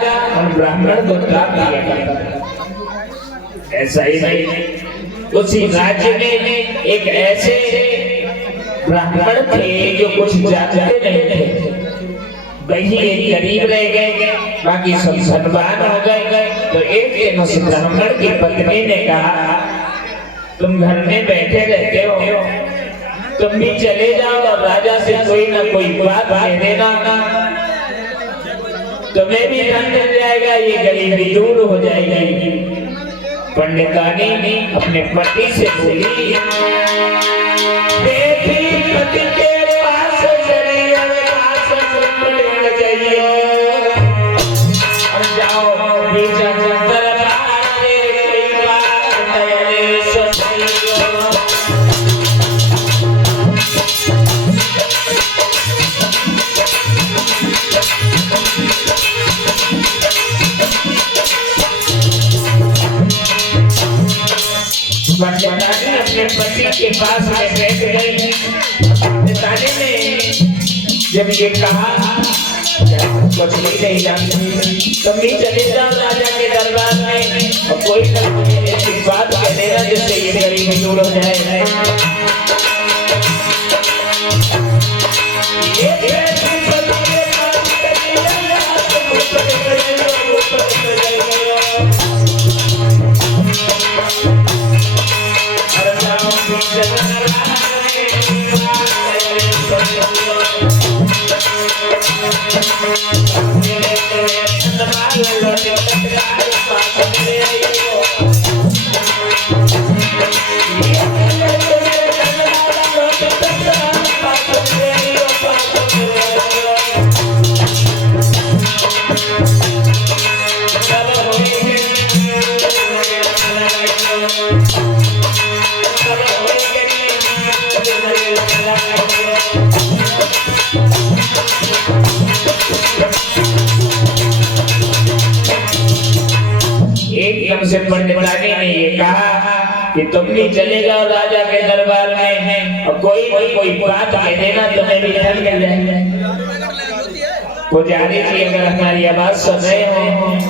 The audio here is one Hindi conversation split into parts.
हम ब्राह्मण को दान दिया करता। ऐसा ही नहीं, उसी राज्य में एक ऐसे ब्राह्मण थे जो कुछ जानते नहीं थे, वही एक गरीब रह गए, बाकी सब धनवान हो गए। तो एक दिन उस ब्राह्मण की पत्नी ने कहा, तुम घर में बैठे रहते हो, तुम भी चले जाओ और राजा से कोई ना कोई बात कह देना, तुम्हें भी धन मिल जाएगा, ये गरीबी दूर हो जाएगी। पंडितानी अपने पति से बोली, पति के पास चलिए और जाओ अपने पति के पास में बैठ गई। पिताजी ने जब ये कहा, कुछ नहीं जानती, तुम भी चले जाओ राजा के दरबार में और कोई ऐसी बात कह देना जिससे ये गरीबी दूर हो जाए। एकदम से पंडितानी ने ये कहा कि तुम भी चले जाओ राजा के दरबार में और कोई बात कह देना, तुम्हें भी धन मिल जाएगा। पुजारी जी अगर हमारी आवाज सुन रहे हो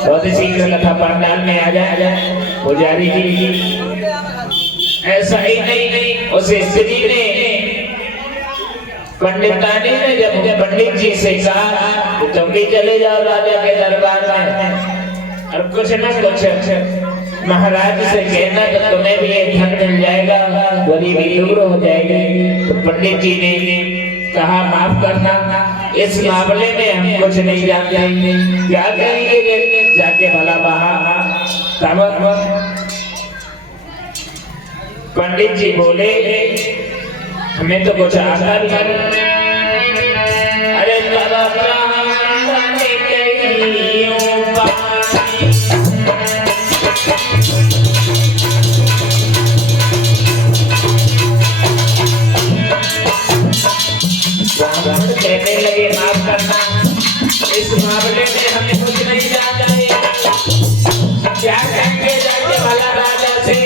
बहुत शीघ्र कथा पंडाल में आ जाए। पुजारी जी ऐसा ही नहीं, उस स्त्री ने पंडितानी ने जब पंडित जी से कहा तुम भी चले जाओ राजा के दरबार में और कुछ न कुछ महाराज से कहना तो तुम्हें भी एक धन मिल जाएगा, गरीबी दूर हो जाएगी। तो पंडित जी ने कहा, माफ करना, इस मामले में हम कुछ नहीं जानते, क्या करेंगे जाके भला बहा। पंडित जी बोले, हमें तो कुछ आता नहीं। अरे कहने लगे, माफ करना, इस मामले में हमें कुछ नहीं जानते, क्या कहेंगे जाके भला राजा से।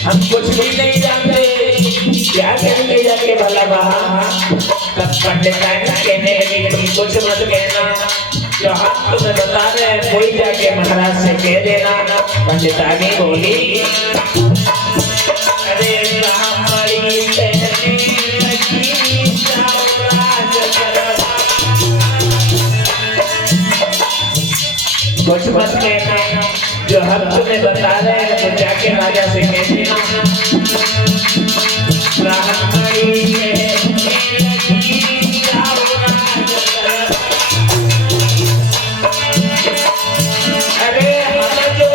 हम कुछ भी नहीं जानते, क्या करेंगे जाके भला बहा। तब पंडितानी कहने लगी, तुम कुछ मत कहना, जो हम तुम्हें बता रहे हैं कोई जाके महाराज से कह देना। पंडितानी बोली, अरे ब्राह्मणी कहने लगी, जाओ राज कुछ मत कहना, जो हम तुम्हें बता रहे हैं तो जाके राजा से कह देना। ब्राह्मणी कहने लगी, जाओ राज अरे हम जो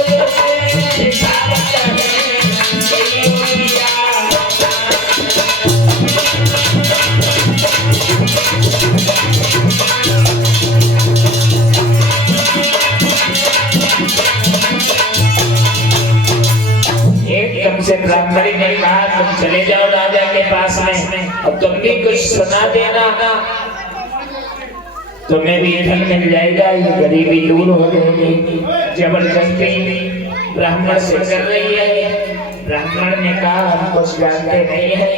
उसे ब्राह्मणी ने कहा तुम चले जाओ राजा के पास में और तुम भी कुछ सुना देना, तुम्हें भी धन मिल जाएगा, ये गरीबी दूर हो जाएगी। जबरदस्ती ब्राह्मण से कर रही है। ब्राह्मण ने कहा हम कुछ जानते नहीं है।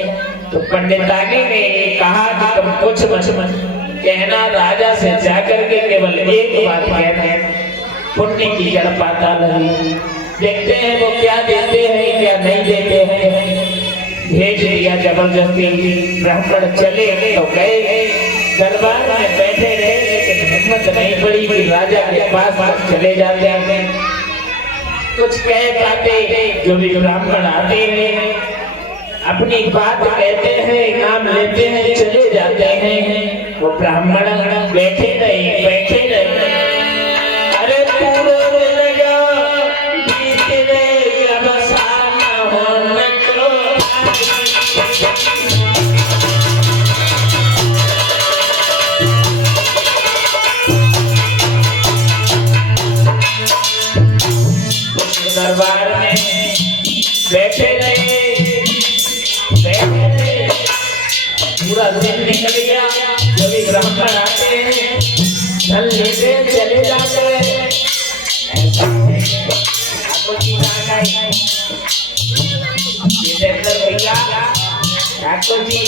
तो पंडितानी ने कहा कि तुम कुछ मत कहना, राजा से जाकर के केवल एक बात कहना, पुण्य की जड़ पाताल हरि। देखते हैं वो क्या देते हैं क्या नहीं देते हैं। भेज दिया जबरदस्ती। ब्राह्मण चले तो गए, दरबार में बैठे रहे, लेकिन हिम्मत नहीं पड़ी कि राजा के पास चले जाते हैं, कुछ कह पाते। जो भी ब्राह्मण आते हैं अपनी बात कहते हैं, नाम लेते हैं, चले जाते हैं। वो ब्राह्मण बैठे रहे। अरे दरबार में बैठे रहे। पूरा दिन निकल गया। जब ब्राह्मण आते हैं धन लेते चले जाते हैं। ठाकुर जी भैया, ठाकुर जी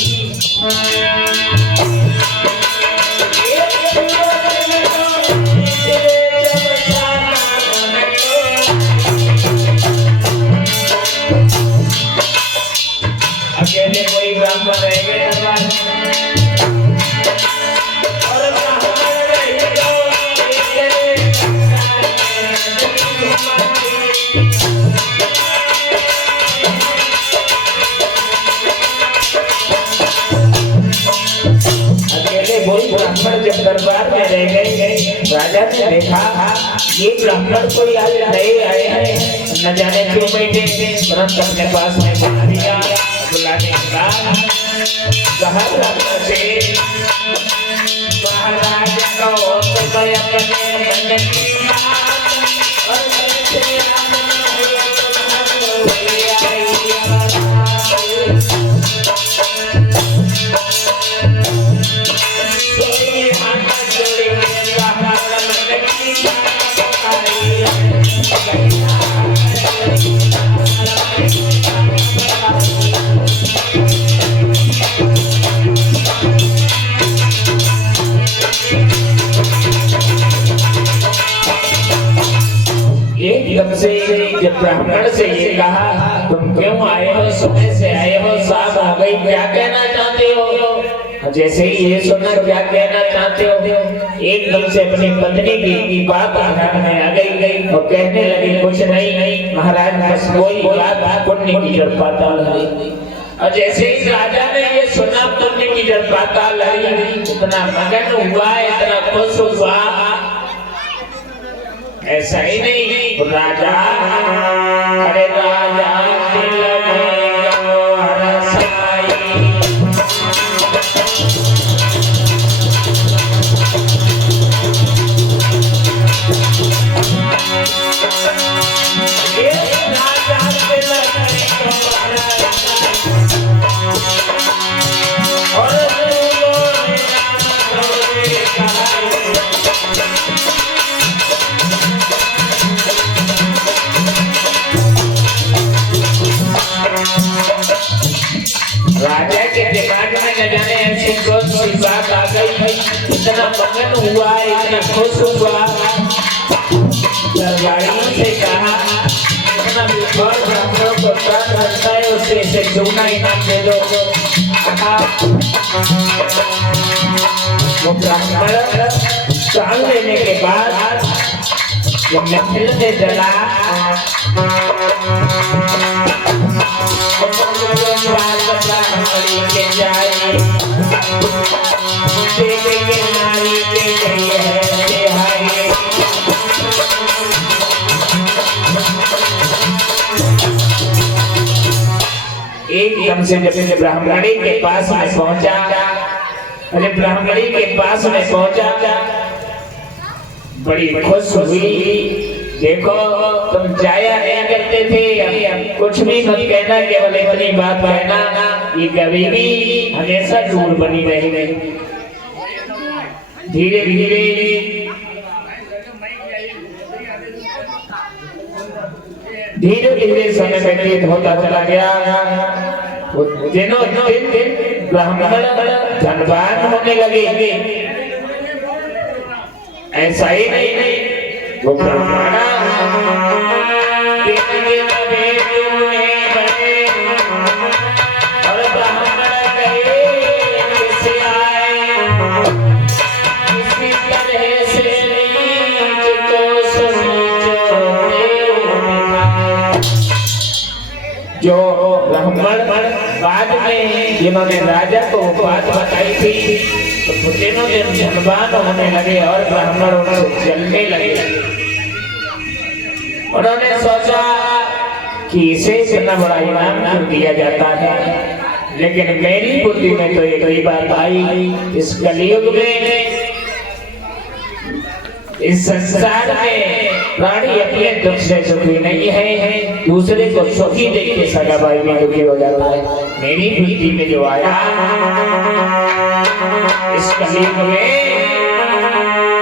अकेले कोई ब्राह्मण रह गए दरबार में, और ब्राह्मण रह अकेले कोई ब्राह्मण जब दरबार में रह गए, राजा ने देखा ये ब्राह्मण कोई आज नए आए हैं, न जाने क्यों बैठे, तुरंत अपने पास में बुला लिया। बुलाने के बाद कहा ब्राह्मण से महाराज को तो अपने मन की बात और से एकदम से जब ब्राह्मण से ये कहा तुम क्यों आए हो, सुबह से आए हो, शाम हो गई, क्या कहना चाहते हो। जैसे ही ये सुना क्या कहना चाहते हो, एकदम से अपनी पत्नी की बात ध्यान में आ गई और कहने लगी कुछ नहीं महाराज, बस कोई बात पुण्य की जड़ पाताल हरि। और जैसे ही राजा ने ये सुना पुण्य की जड़ पाताल हरि, इतना मगन हुआ, इतना खुश हुआ। ऐसा ही नहीं राजा, अरे राजा दिल में हरसाई, ये राजा दिल में और राजा के दिमाग में न जाने ऐसी कौन सी बात आ गई, इतना मगन हुआ, इतना खुश हुआ। दरबारियों से कहा इतना विद्वान ब्राह्मणों को प्राण रखता है, उससे इसे चूना इनाम दे दो। वो ब्राह्मण प्राण लेने के बाद जब महफिल में चला, एकदम से जब ब्राह्मणी के पास में पहुंचा, अरे ब्राह्मणी के पास में पहुंचा, बड़ी खुश हुई। देखो तुम जाया नहीं करते थे, कुछ भी मत कहना, केवल इतनी बात कहना, ये कभी भी हमेशा दूर बनी रहेगी। धीरे धीरे धीरे धीरे समय व्यतीत होता चला गया। दिनों दिन ब्राह्मण धनवान होने लगे। ऐसा ही नहीं, वो ब्राह्मण और ब्राह्मण गए से आए, इसी तरह से जो ब्राह्मण बाद में जिन्होंने राजा को बात बताई थी, तो दिनों दिन धनवान होने लगे और ब्राह्मण उनसे जलने लगे। उन्होंने सोचा कि इसे इतना बड़ा इनाम क्यों दिया जाता है, लेकिन मेरी बुद्धि में तो एक ही बात आई, इस कलयुग में, इस संसार में प्राणी अपने दुख से सुखी नहीं है, दूसरे को सुखी देख के सगा भाई में दुखी हो जाता है। मेरी बुद्धि में जो आया, इस कलयुग में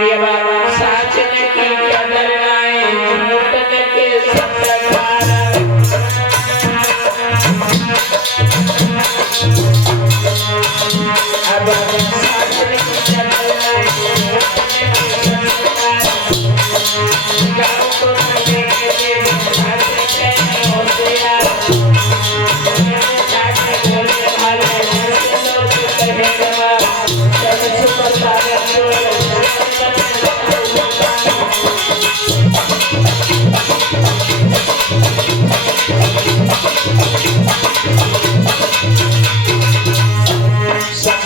ये बात सच की कदर आए, झूठ के सत्कार, अब सच की कदर आए,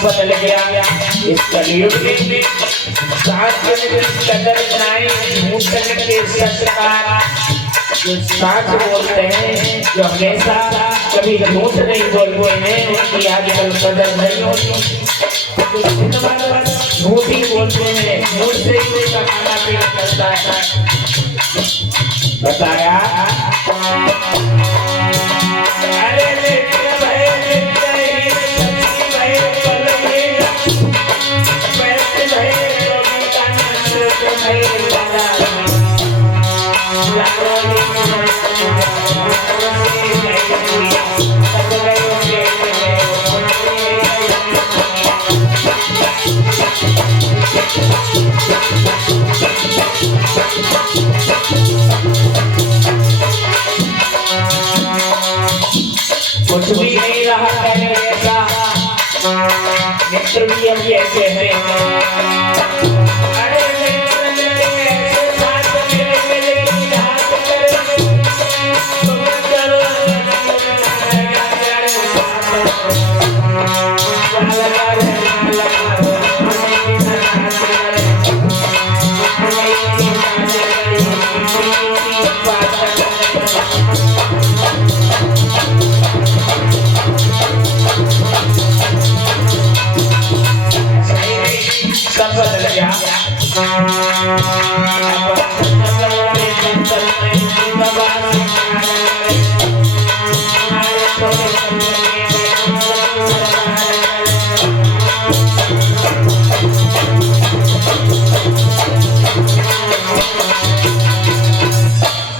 बदल गया। इस कलयुग में साथ कदर नहीं, झूठ के सत्कार, जो साथ बोलते हैं, जो हमेशा कभी झूठ नहीं बोलते हैं, उनकी आजकल कदर नहीं होती। झूठ ही बोलते हैं, झूठ से ही उसका खाना पीना करता है। बताया कुछ भी नहीं रहा पहले जैसा, मित्र भी अब ऐसे हैं। अरे मित्र मेरे ऐसे साथ मेरे हाथ करे, तुम चलो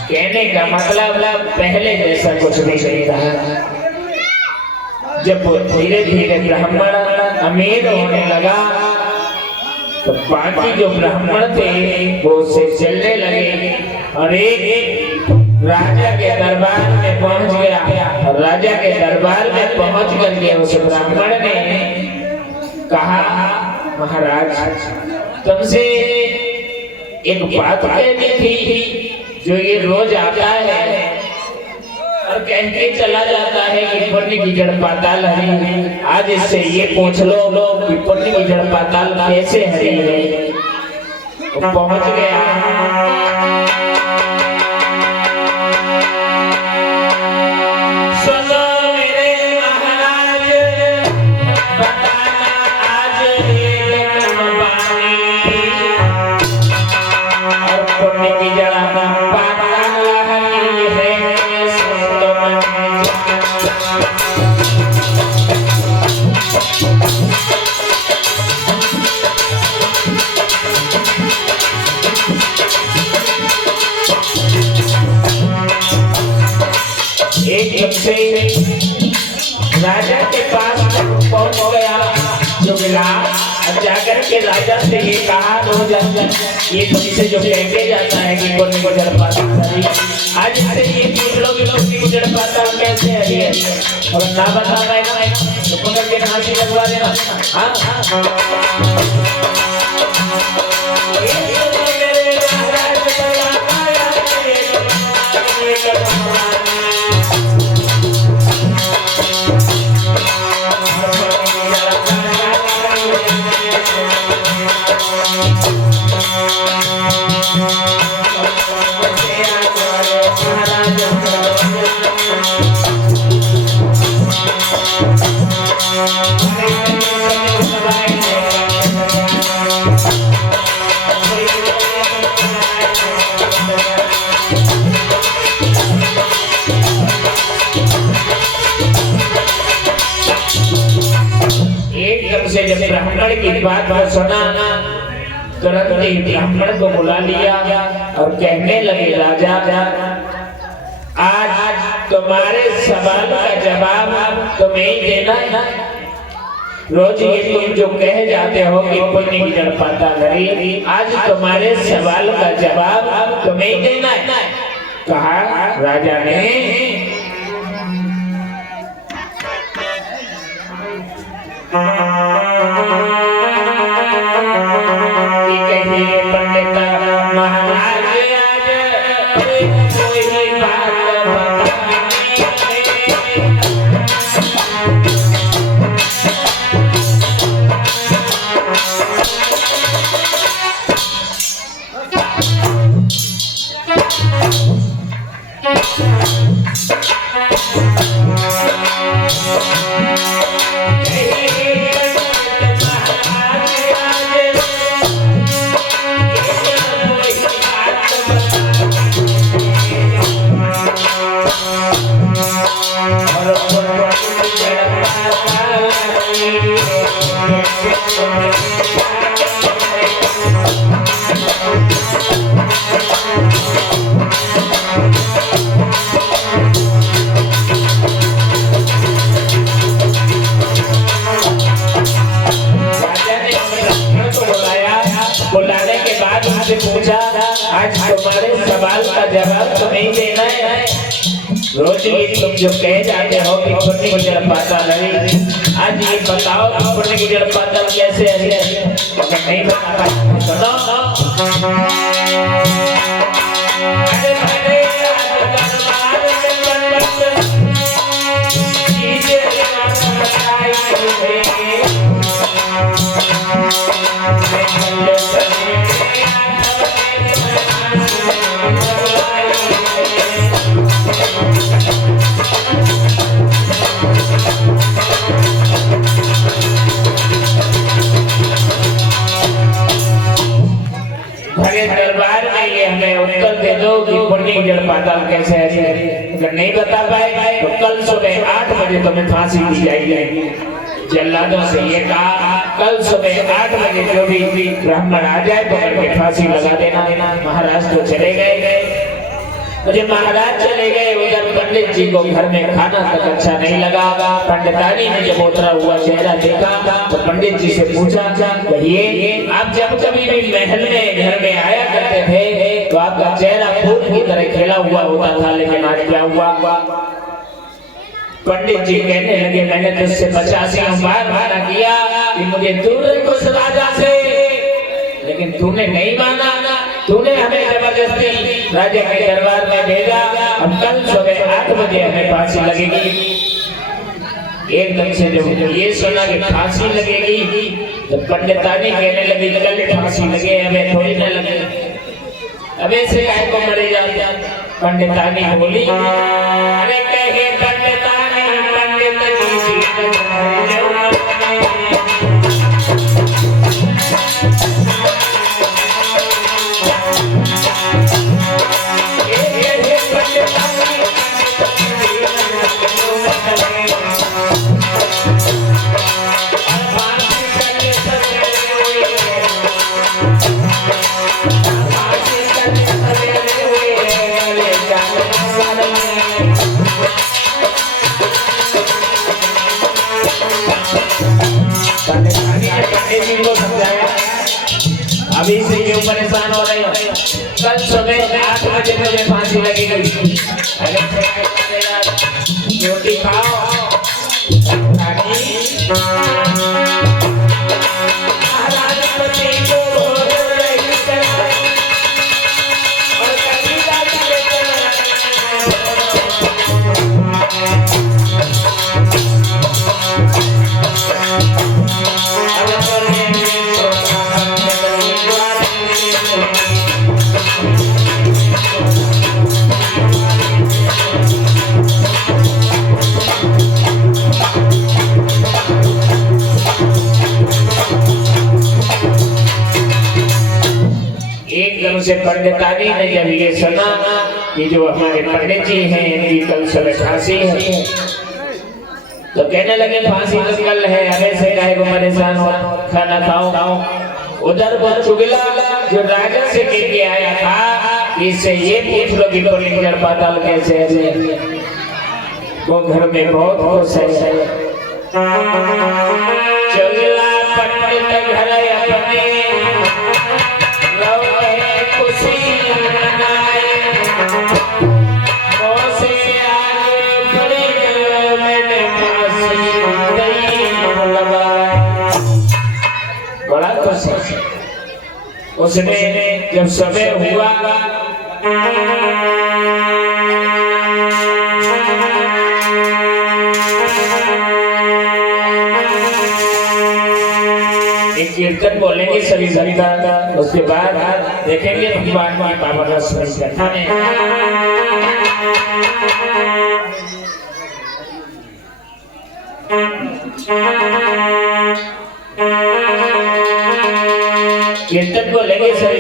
कहने का मतलब पहले जैसा कुछ भी नहीं रहा। जब धीरे धीरे ब्राह्मण अमीर होने लगा, तो बाकी जो ब्राह्मण थे वो उससे चलने लगे और एक राजा के दरबार में पहुंच गया। राजा के दरबार में पहुंच करके उस ब्राह्मण ने कहा, महाराज तुमसे एक बात कहनी थी, जो ये रोज आता है और कह के चला जाता है कि पुण्य की जड़ पाताल हरी, आज इससे ये पूछ लो कि पुण्य की जड़ पाताल कैसे हरी है। वो पहुंच गया, सुनो मेरे महाराज, बताना आज ये और पुण्य की जड़ एकदम से राजा के पास पहुंच गया जो मिला। अब जाकर के राजा से ये कहा ये तुमसे जो कह के जाता है कि कौन नहीं गुजर पाता, आज से ये लोग नहीं गुजर पाता कैसे है ये, और ना बता पाएगा तो पकड़ के फांसी लगवा देना। हाँ से जब ब्राह्मण की बात सुना तुरंत ही ब्राह्मण को बुला लिया और कहने लगे राजा आज तुम्हारे सवाल का जवाब तुम्हें ही देना है। रोज ये तुम जो कह जाते हो कि पुण्य की जड़ पाता नहीं, आज तुम्हारे सवाल का जवाब तुम्हें ही देना है। कहा राजा ने बुलाने के बाद उनसे पूछा आज तुम्हारे सवाल का जवाब तुम्हें देना है। रोज ये तुम जो कह जाते हो कि पुण्य की जड़ पाता नहीं, आज ये बताओ पुण्य की जड़ पाता कैसे है। अगर नहीं बता पाए सुनो दरबार में ये हमें उत्तर दे दो कि पुण्य की जड़ पाताल कैसे है। अगर नहीं बता पाए तो कल सुबह 8 बजे तुम्हें फांसी दी जाएगी। जल्लादों से ये कहा कल सुबह 8 बजे जो भी ब्राह्मण आ जाए तो करके फांसी लगा देना। महाराज तो चले गए। जब महाराज चले गए उधर पंडित जी को घर में खाना तक अच्छा नहीं लगा। पंडितानी ने जब उतरा हुआ चेहरा देखा तो पंडित जी से पूछा ये आप जब कभी भी महल में घर में आया करते थे तो आपका चेहरा फूल की तरह खिला हुआ होता था, लेकिन आज क्या हुआ। पंडित जी कहने लगे मैंने तुझसे 85 बार वादा किया कि मुझे दूर रखो उस राजा से, लेकिन तूने नहीं माना। तूने हमें जबरदस्ती राजा के दरबार में भेजा। अब कल सुबह 8 बजे हमें फांसी लगेगी। एकदम से जब ये सुना कि फांसी लगेगी तो पंडितानी कहने लगी कल फांसी लगे हमें थोड़ी ना लगे, अब ऐसे काय को मरे जाते। पंडितानी बोली अरे कहे पंडितानी पंडित जी अभी से क्यों परेशान हो रहे हो? कल सुबह 8 बजे मुझे फांसी लगेगी। अरे रोटी खाओ। से पंडितानी ने जब ये सुना कि जो हमारे पंडित जी हैं इनकी कल सुबह फांसी है, तो कहने लगे फांसी तो कल है, हमें से काहे को परेशान हो, खाना खाओ। उधर वो चुगला जो राजा से कह के आया था, इससे ये पूछ लो कि लिंगर पाताल कैसे है, वो घर में बहुत खुश है। चुगला पंडित घर अपने उसने जब समय हुआ एक कीर्तन बोलेंगे सभी सरिता, उसके बाद देखेंगे भगवान की पावन रस कथा में। कीर्तन को लेके सही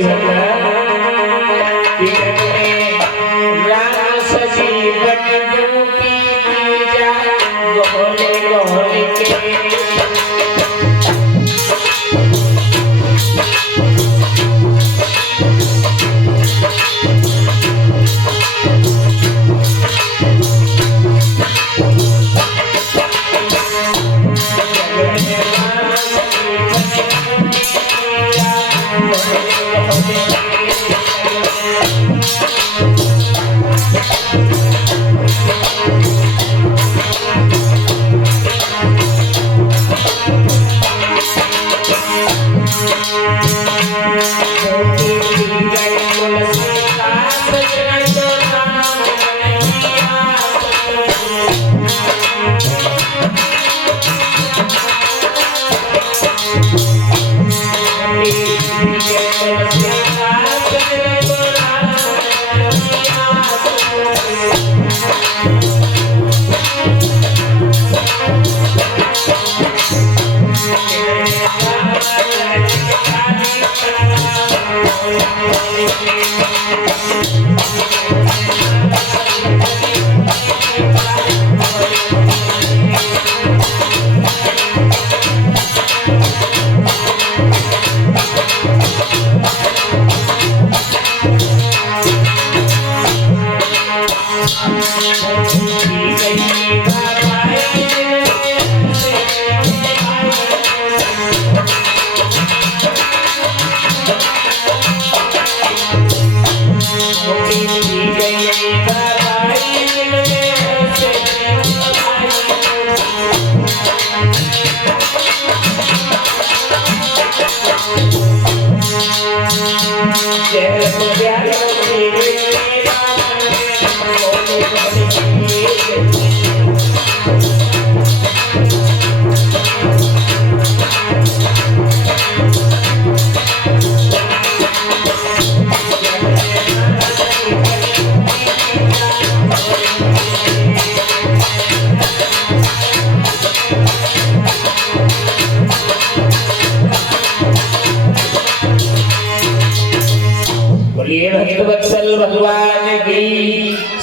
ये भक्त वत्सल भगवान की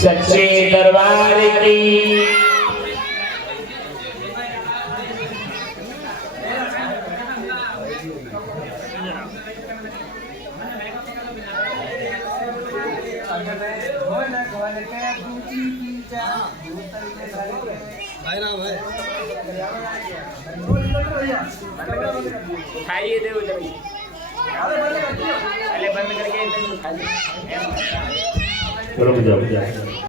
सच्चे दरबार की। खाइए दे रुक जाओ।